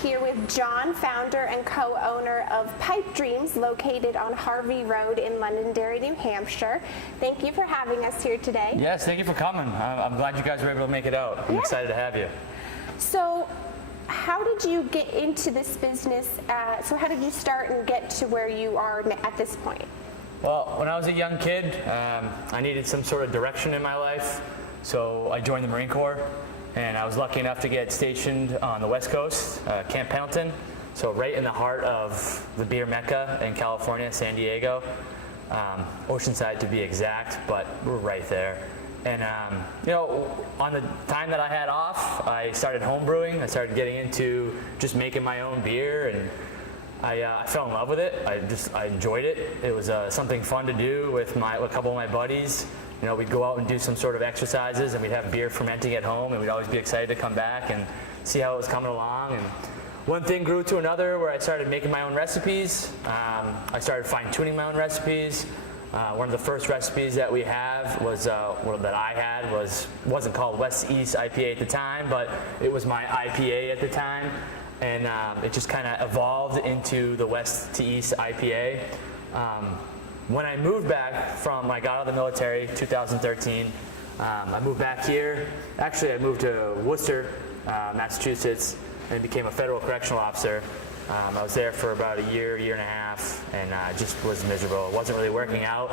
here with John, founder and co-owner of Pipe Dreams, located on Harvey Road in Londonderry, New Hampshire. Thank you for having us here today. Yes, thank you for coming. I'm glad you guys were able to make it out. I'm excited to have you. So, how did you get into this business? So how did you start and get to where you are at this point? Well, when I was a young kid, I needed some sort of direction in my life, so I joined the Marine Corps, and I was lucky enough to get stationed on the West Coast, Camp Pendleton, so right in the heart of the beer mecca in California, San Diego, Oceanside to be exact, but we're right there. And you know, on the time that I had off, I started home brewing. I started getting into just making my own beer, and I fell in love with it. I enjoyed it. It was something fun to do with a couple of my buddies. You know, we'd go out and do some sort of exercises, and we'd have beer fermenting at home, and we'd always be excited to come back and see how it was coming along. And one thing grew to another, where I started making my own recipes. I started fine-tuning my own recipes. One of the first recipes that we have was that I had wasn't called West East IPA at the time, but it was my IPA at the time, and it just kind of evolved into the West to East IPA. When I moved back when I got out of the military, 2013, I moved back here. Actually, I moved to Worcester, Massachusetts, and became a federal correctional officer. I was there for about a year and a half, and just was miserable. It wasn't really working out.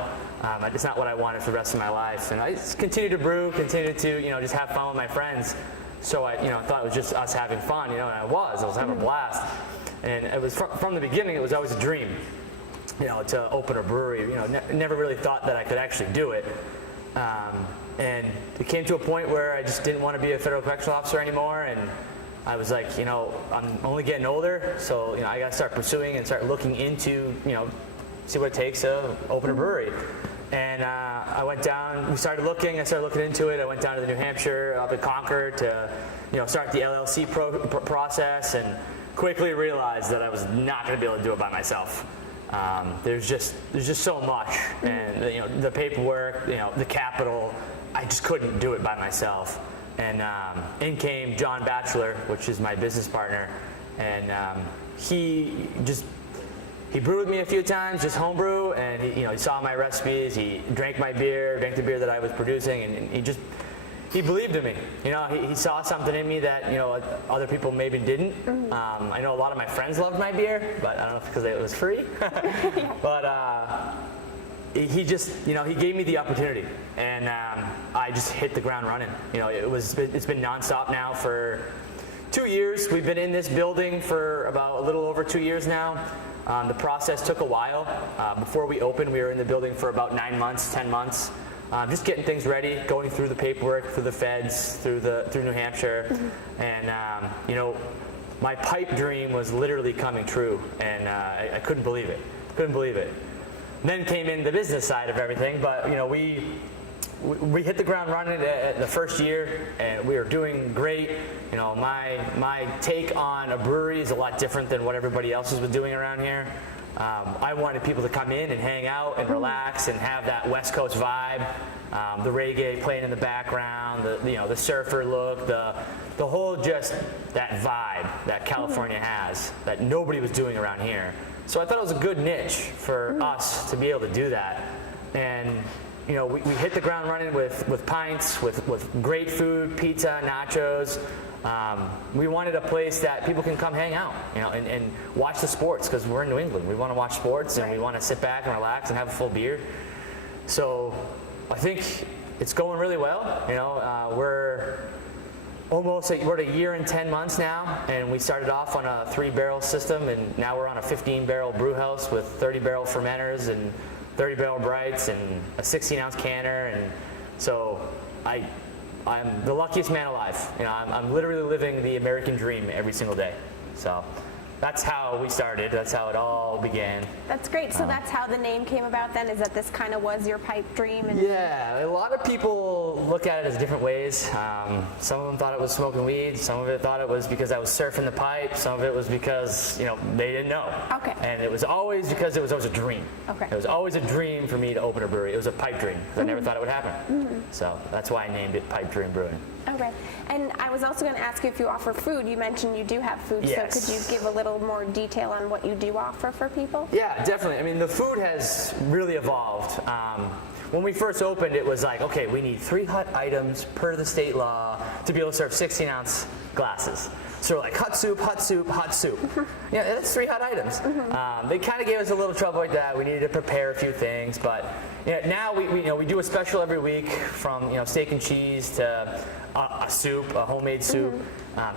It's not what I wanted for the rest of my life. And I just continued to brew, continued to just have fun with my friends. So I thought it was just us having fun, and I was having a blast. And it was from the beginning, it was always a dream, to open a brewery. Never really thought that I could actually do it. And it came to a point where I just didn't want to be a federal correctional officer anymore, and I was like, I'm only getting older, so I got to start pursuing and start looking into, see what it takes to open a brewery. And I went down. I started looking into it. I went down to the New Hampshire, up at Concord, to start the LLC process, and quickly realized that I was not going to be able to do it by myself. There's just so much, and the paperwork, the capital. I just couldn't do it by myself. And in came John Batchelor, which is my business partner, and he brewed with me a few times, just homebrew, and he saw my recipes, he drank the beer that I was producing, and he believed in me. He saw something in me that other people maybe didn't. I know a lot of my friends loved my beer, but I don't know if because it was free. But he just, he gave me the opportunity, and I just hit the ground running. It's been nonstop now for 2 years. We've been in this building for about a little over 2 years now. The process took a while. Before we opened, we were in the building for about 9 months, 10 months, just getting things ready, going through the paperwork, through the feds, through New Hampshire, and my pipe dream was literally coming true, and I couldn't believe it. Then came in the business side of everything, but we hit the ground running the first year, and we were doing great. My take on a brewery is a lot different than what everybody else has been doing around here. I wanted people to come in and hang out and relax and have that West Coast vibe, the reggae playing in the background, the surfer look, the whole just that vibe that California has that nobody was doing around here. So I thought it was a good niche for us to be able to do that. And we hit the ground running with pints, with great food, pizza, nachos. We wanted a place that people can come hang out, and watch the sports, because we're in New England. We want to watch sports, and we want to sit back and relax and have a full beer. So I think it's going really well. We're at a year and 10 months now, and we started off on a 3-barrel system, and now we're on a 15-barrel brew house with 30-barrel fermenters and 30-barrel brights and a 16-ounce canner, and so I'm the luckiest man alive. I'm literally living the American dream every single day. So that's how we started. That's how it all began. That's great. So that's how the name came about then, is that this kind of was your pipe dream? And Yeah, a lot of people look at it as different ways. Some of them thought it was smoking weed. Some of it thought it was because I was surfing the pipe. Some of it was because, they didn't know. Okay. And it was always because it was always a dream. Okay. It was always a dream for me to open a brewery. It was a pipe dream because I never thought it would happen. So that's why I named it Pipe Dream Brewing. Okay. And I was also going to ask you if you offer food. You mentioned you do have food, Yes. so could you give a little more detail on what you do offer for people? Yeah, definitely. I mean, the food has really evolved. When we first opened, it was like, okay, we need 3 hot items per the state law to be able to serve 16-ounce glasses. So we're like, hot soup, hot soup, hot soup. Yeah, that's 3 hot items. They kind of gave us a little trouble like that. We needed to prepare a few things, but now we do a special every week, from steak and cheese to a soup, a homemade soup,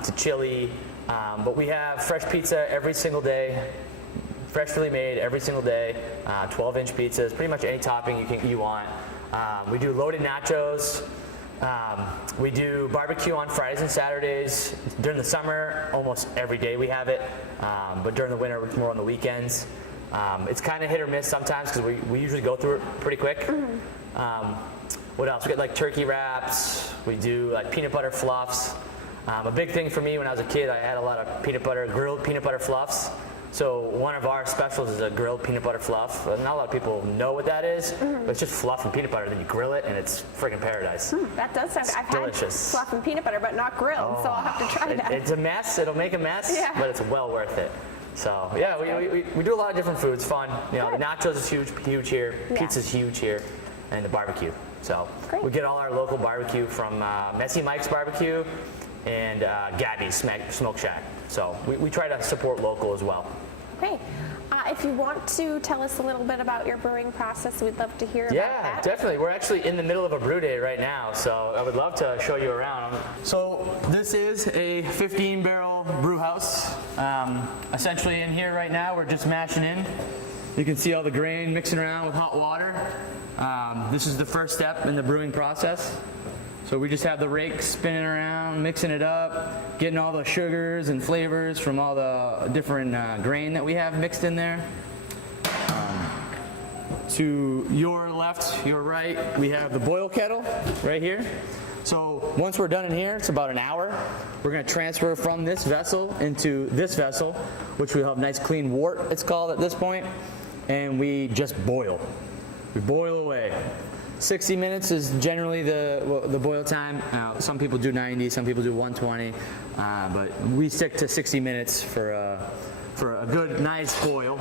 to chili. But we have fresh pizza every single day, freshly made every single day. 12-inch pizzas, pretty much any topping you want. We do loaded nachos. We do barbecue on Fridays and Saturdays. During the summer, almost every day we have it, but during the winter, it's more on the weekends. It's kind of hit or miss sometimes because we usually go through it pretty quick. What else? We got like turkey wraps. We do like peanut butter fluffs. A big thing for me when I was a kid, I had a lot of grilled peanut butter fluffs. So one of our specials is a grilled peanut butter fluff. Not a lot of people know what that is, but it's just fluff and peanut butter. Then you grill it, and it's friggin' paradise. That does sound. I've delicious. had fluff and peanut butter, but not grilled, so I'll have to try that. It's a mess. It'll make a mess, Yeah. but it's well worth it. So yeah, we do a lot of different foods. Fun. The nachos is huge here. Yeah. Pizza's huge here, and the barbecue. So Great. we get all our local barbecue from Messy Mike's Barbecue and Gabby's Smoke Shack. So we try to support local as well. Great. If you want to tell us a little bit about your brewing process, we'd love to hear about that. Yeah, definitely. We're actually in the middle of a brew day right now, so I would love to show you around. So this is a 15-barrel brew house. Essentially in here right now, we're just mashing in. You can see all the grain mixing around with hot water. This is the first step in the brewing process. So we just have the rake spinning around, mixing it up, getting all the sugars and flavors from all the different grain that we have mixed in there. To your left, your right, we have the boil kettle right here. So once we're done in here, it's about an hour. We're going to transfer from this vessel into this vessel, which we have nice clean wort, it's called at this point, and we just boil. We boil away. 60 minutes is generally the boil time. Some people do 90, some people do 120, but we stick to 60 minutes for a good, nice boil.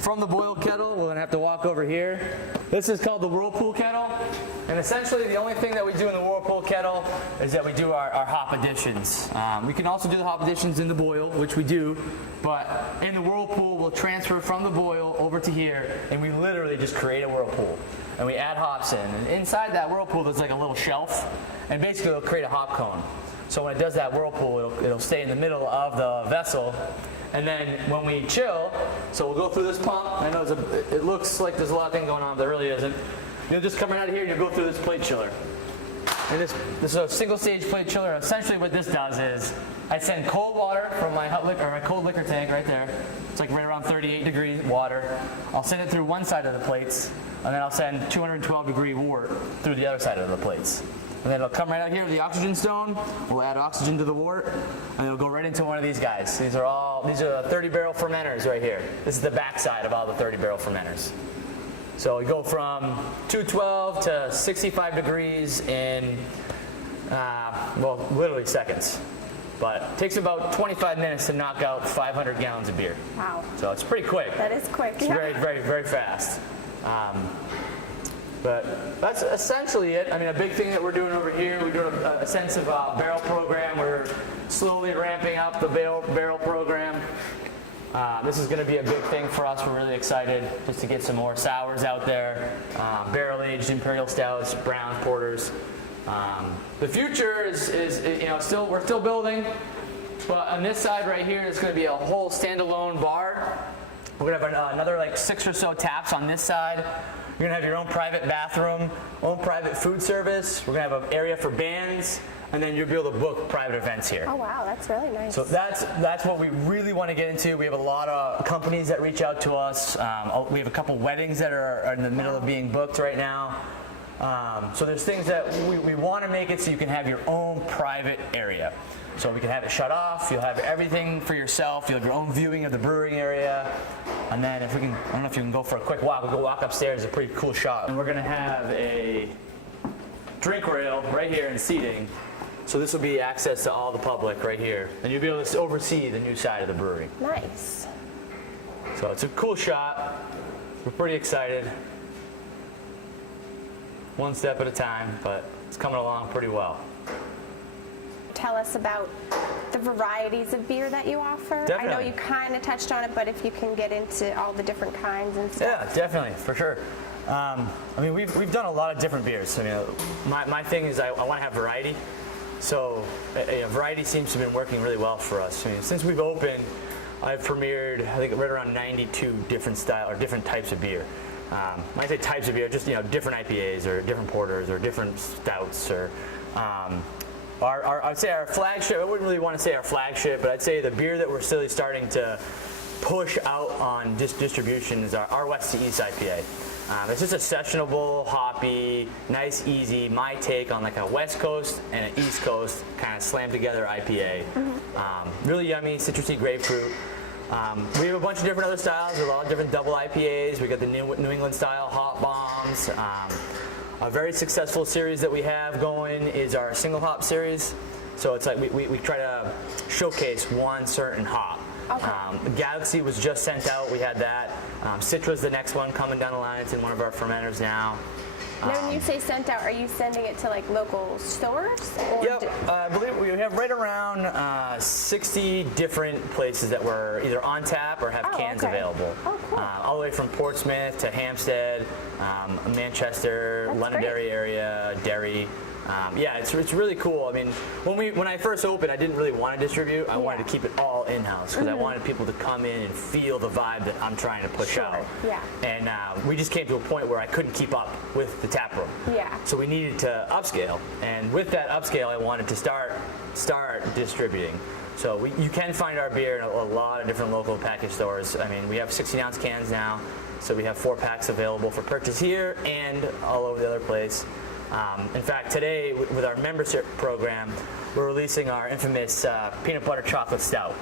From the boil kettle, we're gonna have to walk over here. This is called the whirlpool kettle, and essentially the only thing that we do in the whirlpool kettle is that we do our hop additions. We can also do the hop additions in the boil, which we do, but in the whirlpool, we'll transfer from the boil over to here, and we literally just create a whirlpool. And we add hops in. And inside that whirlpool, there's like a little shelf, and basically it'll create a hop cone. So when it does that whirlpool, it'll stay in the middle of the vessel. And then when we chill, so we'll go through this pump. I know it looks like there's a lot of things going on, but there really isn't. You'll just come right out of here and you'll go through this plate chiller. And this is a single stage plate chiller. Essentially what this does is I send cold water from my cold liquor tank right there. It's like right around 38 degree water. I'll send it through one side of the plates, and then I'll send 212 degree wort through the other side of the plates. And then it'll come right out here to the oxygen stone. We'll add oxygen to the wort, and it'll go right into one of these guys. These are 30-barrel fermenters right here. This is the backside of all the 30-barrel fermenters. So we go from 212 to 65 degrees in, literally seconds. But it takes about 25 minutes to knock out 500 gallons of beer. Wow. So it's pretty quick. That is quick. It's very, very, very fast. But that's essentially it. I mean, a big thing that we're doing over here, we're doing a extensive barrel program. We're slowly ramping up the barrel program. This is going to be a big thing for us. We're really excited just to get some more sours out there, barrel-aged imperial stouts, brown porters. The future is we're still building, but on this side right here is going to be a whole standalone bar. We're going to have another like 6 or so taps on this side. You're gonna have your own private bathroom, own private food service. We're gonna have an area for bands, and then you'll be able to book private events here. Oh wow, that's really nice. So that's what we really want to get into. We have a lot of companies that reach out to us. We have a couple weddings that are in the middle of being booked right now. So there's things that we want to make it so you can have your own private area. So we can have it shut off. You'll have everything for yourself. You'll have your own viewing of the brewing area. And then if we can, I don't know if you can go for a quick walk. We'll go walk upstairs. It's a pretty cool shot. And we're gonna have a drink rail right here and seating. So this will be access to all the public right here. And you'll be able to oversee the new side of the brewery. Nice. So it's a cool shot. We're pretty excited. One step at a time, but it's coming along pretty well. Tell us about the varieties of beer that you offer. Definitely. I know you kind of touched on it, but if you can get into all the different kinds and stuff. Yeah, definitely, for sure. I mean, we've done a lot of different beers. I mean, my thing is I want to have variety. So variety seems to have been working really well for us. I mean, since we've opened, I've premiered, I think, right around 92 different types of beer. When I say types of beer, just different IPAs or different porters or different stouts or. I'd say our flagship, I wouldn't really want to say our flagship, but I'd say the beer that we're still starting to push out on distribution is our West to East IPA. It's just a sessionable, hoppy, nice, easy, my take on like a West Coast and an East Coast kind of slammed together IPA. Really yummy, citrusy grapefruit. We have a bunch of different other styles, a lot of different double IPAs. We got the New England style hop bombs. A very successful series that we have going is our single hop series. So it's like we try to showcase one certain hop. Okay. Galaxy was just sent out. We had that. Citra's the next one coming down the line. It's in one of our fermenters now. Now, when you say sent out, are you sending it to like local stores? Or Yep, I believe we have right around 60 different places that we're either on tap or have cans available. Oh, cool. All the way from Portsmouth to Hampstead, Manchester, That's Londonderry great. area, Derry. Yeah, it's really cool. I mean, when I first opened, I didn't really want to distribute. I wanted to keep it all in-house because I wanted people to come in and feel the vibe that I'm trying to push out. Yeah. And we just came to a point where I couldn't keep up with the tap room. Yeah. So we needed to upscale, and with that upscale, I wanted to start distributing. So you can find our beer in a lot of different local package stores. I mean, we have 16-ounce cans now, so we have 4 packs available for purchase here and all over the other place. In fact, today with our membership program, we're releasing our infamous peanut butter chocolate stout.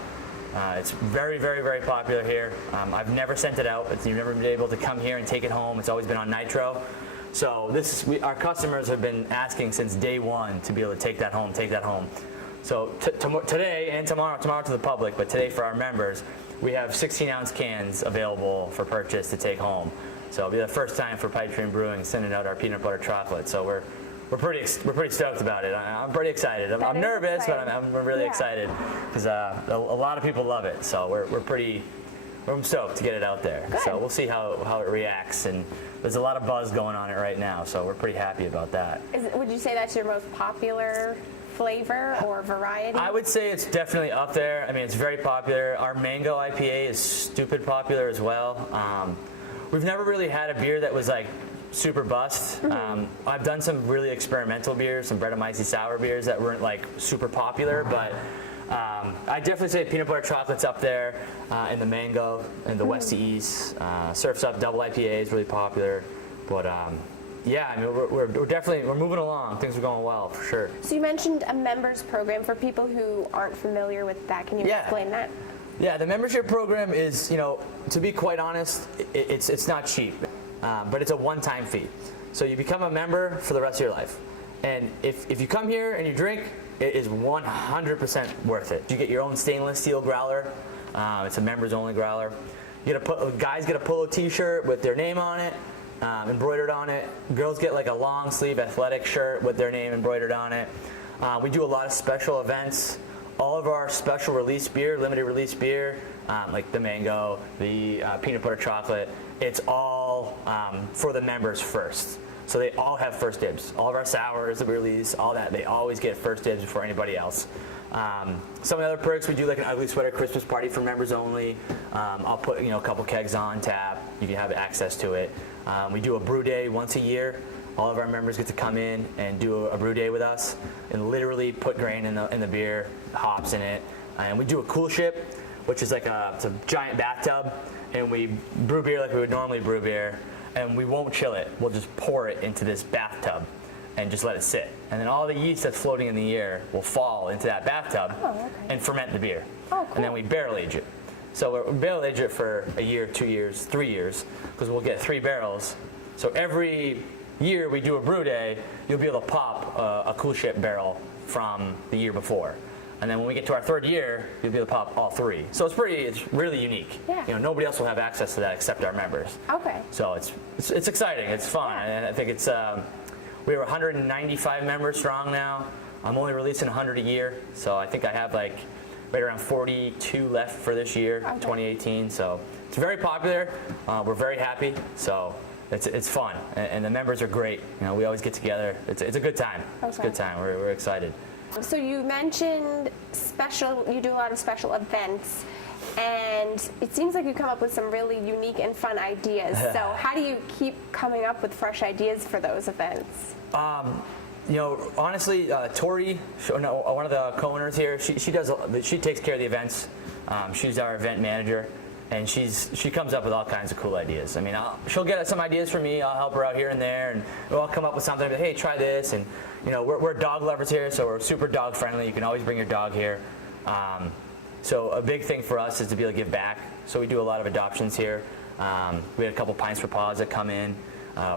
It's very, very, very popular here. I've never sent it out. You've never been able to come here and take it home. It's always been on nitro. So our customers have been asking since day one to be able to take that home. So today and tomorrow to the public, but today for our members, we have 16-ounce cans available for purchase to take home. So it'll be the first time for Pipe Dream Brewing sending out our peanut butter chocolate. So we're pretty stoked about it. I'm pretty excited. I'm nervous, but I'm really excited because a lot of people love it. So I'm stoked to get it out there. Good. So we'll see how it reacts. And there's a lot of buzz going on it right now. So we're pretty happy about that. Would you say that's your most popular flavor or variety? I would say it's definitely up there. I mean, it's very popular. Our mango IPA is stupid popular as well. We've never really had a beer that was like super bust. I've done some really experimental beers, some Brettanomyces sour beers that weren't like super popular, but I definitely say peanut butter chocolate's up there, and the mango and the West to East. Surf's Up double IPA is really popular, but yeah, I mean we're definitely moving along. Things are going well for sure. So you mentioned a members program for people who aren't familiar with that. Can you explain that? Yeah, the membership program is, to be quite honest, it's not cheap, but it's a one-time fee. So you become a member for the rest of your life. And if you come here and you drink, it is 100% worth it. You get your own stainless steel growler. It's a members-only growler. Guys get a polo t-shirt with their name on it, embroidered on it. Girls get like a long sleeve athletic shirt with their name embroidered on it. We do a lot of special events. All of our special release beer, limited release beer, like the mango, the peanut butter chocolate, it's all for the members first. So they all have first dibs. All of our sours that we release, all that, they always get first dibs before anybody else. Some of the other perks, we do like an ugly sweater Christmas party for members only. I'll put a couple kegs on tap. You can have access to it. We do a brew day once a year. All of our members get to come in and do a brew day with us and literally put grain in the beer, hops in it. And we do a cool ship, which is like it's a giant bathtub, and we brew beer like we would normally brew beer, and we won't chill it. We'll just pour it into this bathtub and just let it sit. And then all the yeast that's floating in the air will fall into that bathtub and ferment the beer. Oh, cool. And then we barrel age it. So we barrel age it for a year, 2 years, 3 years, because we'll get 3 barrels. So every year we do a brew day, you'll be able to pop a cool ship barrel from the year before. And then when we get to our 3rd year, you'll be able to pop all 3. So it's really unique. Yeah. You know, nobody else will have access to that except our members. Okay. So it's exciting, it's fun, and I think it's, we have 195 members strong now. I'm only releasing 100 a year, so I think I have like right around 42 left for this year, 2018. So it's very popular. We're very happy. So it's fun, and the members are great. You know, we always get together. It's a good time. It's a good time. We're excited. So you mentioned you do a lot of special events, and it seems like you come up with some really unique and fun ideas. So how do you keep coming up with fresh ideas for those events? You know, honestly, Tori, one of the co-owners here, she takes care of the events. She's our event manager, and she comes up with all kinds of cool ideas. I mean, she'll get some ideas from me. I'll help her out here and there, and we'll come up with something. Like, hey, try this, and you know, we're dog lovers here, so we're super dog friendly. You can always bring your dog here. So a big thing for us is to be able to give back. So we do a lot of adoptions here. We had a couple Pints for Paws that come in.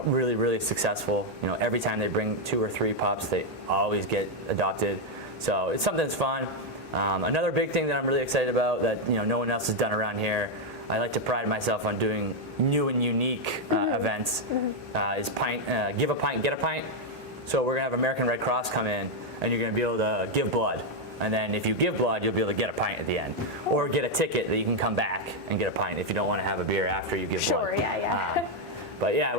Really, really successful. You know, every time they bring 2 or 3 pups, they always get adopted. So it's something that's fun. Another big thing that I'm really excited about that no one else has done around here, I like to pride myself on doing new and unique events, is give a pint, get a pint. So we're going to have American Red Cross come in, and you're going to be able to give blood. And then if you give blood, you'll be able to get a pint at the end. Or get a ticket that you can come back and get a pint if you don't want to have a beer after you give blood. Sure, yeah. But yeah,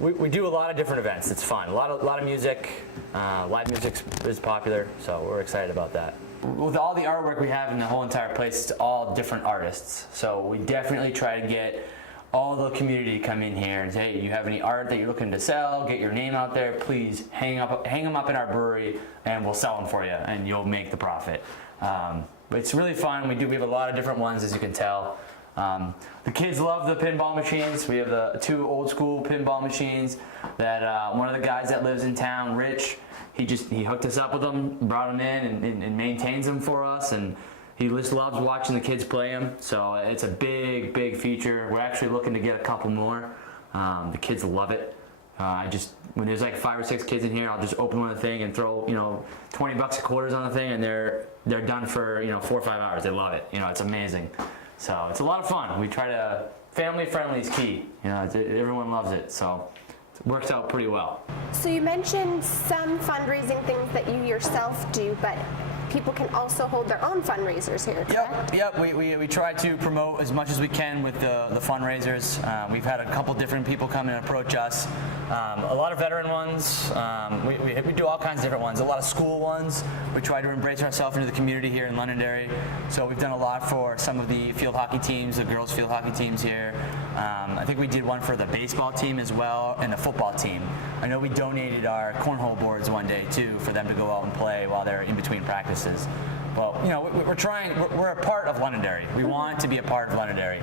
we do a lot of different events. It's fun. A lot of music. Live music is popular, so we're excited about that. With all the artwork we have in the whole entire place, it's all different artists. So we definitely try to get all the community to come in here and say, hey, you have any art that you're looking to sell, get your name out there, please hang them up in our brewery, and we'll sell them for you, and you'll make the profit. But it's really fun. We have a lot of different ones, as you can tell. The kids love the pinball machines. We have the 2 old school pinball machines that one of the guys that lives in town, Rich, he hooked us up with them, brought them in, and maintains them for us, and he just loves watching the kids play them. So it's a big feature. We're actually looking to get a couple more. The kids love it. When there's like 5 or 6 kids in here, I'll just open one of the thing and throw $20 of quarters on the thing, and they're done for 4 or 5 hours. They love it. It's amazing. So it's a lot of fun. We try to, family friendly is key. Everyone loves it, so it works out pretty well. So you mentioned some fundraising things that you yourself do, but people can also hold their own fundraisers here, correct? Yep. We try to promote as much as we can with the fundraisers. We've had a couple different people come and approach us. A lot of veteran ones. We do all kinds of different ones. A lot of school ones. We try to embrace ourselves into the community here in Londonderry. So we've done a lot for some of the field hockey teams, the girls field hockey teams here. I think we did one for the baseball team as well, and the football team. I know we donated our cornhole boards one day too for them to go out and play while they're in between practices. Well, we're a part of Londonderry. We want to be a part of Londonderry.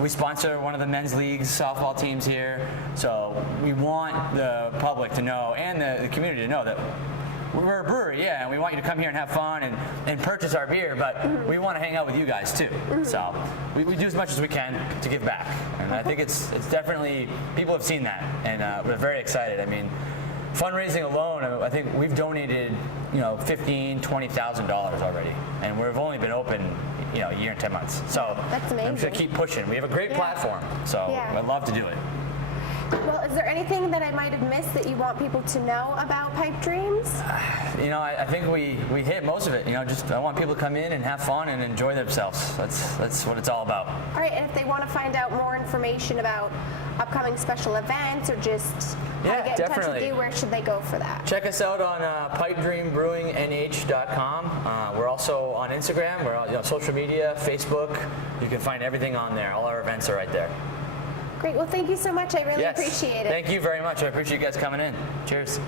We sponsor one of the men's leagues softball teams here, so we want the public to know and the community to know that we're a brewery, yeah, and we want you to come here and have fun and purchase our beer, but we want to hang out with you guys too. So we do as much as we can to give back, and I think it's definitely, people have seen that, and we're very excited. I mean, fundraising alone, I think we've donated, $15,000, $20,000 already, and we've only been open, a year and 10 months. So that's amazing. I'm just gonna keep pushing. We have a great platform, so I'd love to do it. Well, is there anything that I might have missed that you want people to know about Pipe Dreams? I think we hit most of it. I want people to come in and have fun and enjoy themselves. That's what it's all about. All right, and if they want to find out more information about upcoming special events or just how to get in touch with you, where should they go for that? Check us out on pipedreambrewingnh.com. We're also on Instagram. We're on social media, Facebook. You can find everything on there. All our events are right there. Great. Well, thank you so much. I really Yes. appreciate it. Thank you very much. I appreciate you guys coming in. Cheers.